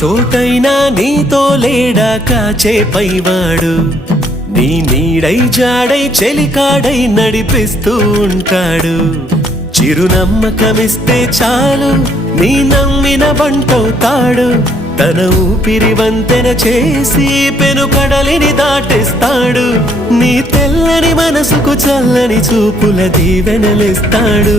చోటైనా నీతో లేడా కాచే పైవాడు నీ నీడై జాడై చెలికాడై నడిపిస్తూ ఉంటాడు చిరునమ్మకమిస్తే చాలు నీ నమ్మిన బంటవుతాడు తన ఊపిరి వంతెన చేసి పెను కడలిని దాటిస్తాడు నీ తెల్లని మనసుకు చల్లని చూపుల దీవెనలిస్తాడు